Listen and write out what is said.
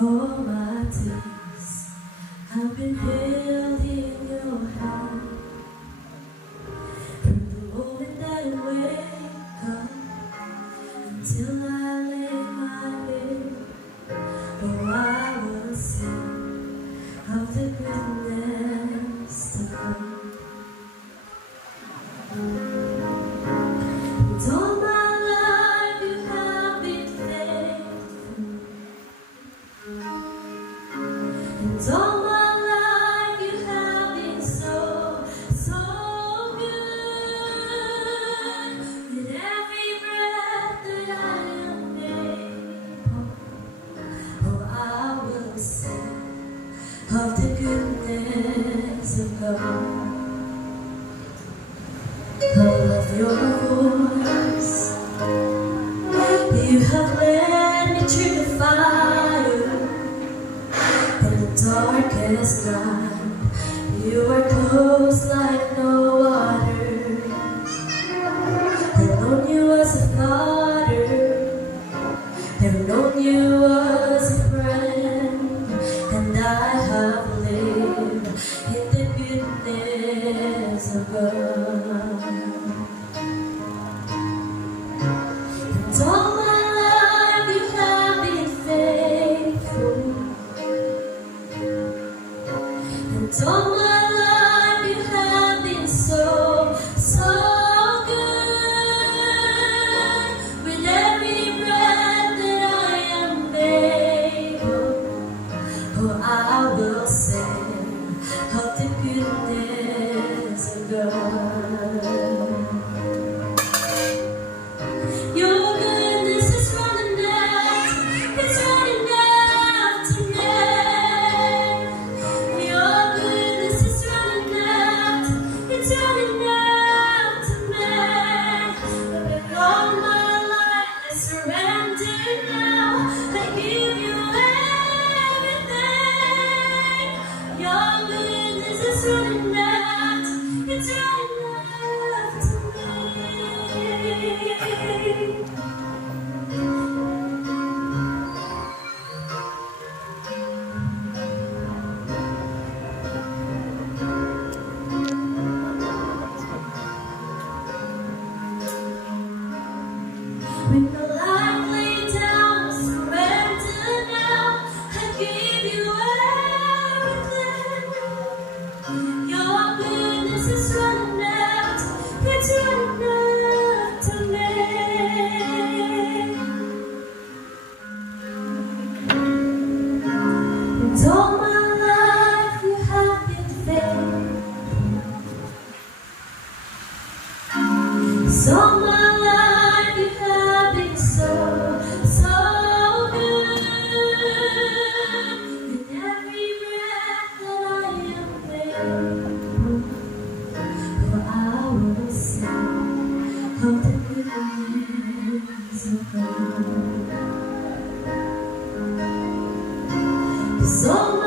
All my days I've been held in your hand. From the moment that I wake up until I lay my head, oh, I will sing of the goodness to come. And all my life you have been faithful. And all my life you have been so, so good. With every breath that I am able, oh, I will sing of the goodness of God. I love your voice. You have led me through the fire in the darkest night. You are close like no other. I've known you as a father, never known you as a friend, and I have lived in the goodness of God. And all my life you have been faithful. And all my life you have been so, so good. With every breath that I am able, oh, I will sing of the goodness of God. Your goodness is running out, it's running after me. Your goodness is running out, it's running after me. With all my life I surrender now, I give you everything. Your goodness is running out, it's running after me. When the light lay down, I surrender now, I give you everything. Your goodness is running out, it's running after me. And all my life you have been faithful. So all my life you have been so, so good. With every breath that I am able, oh, I will sing of the goodness of God. 'Cause all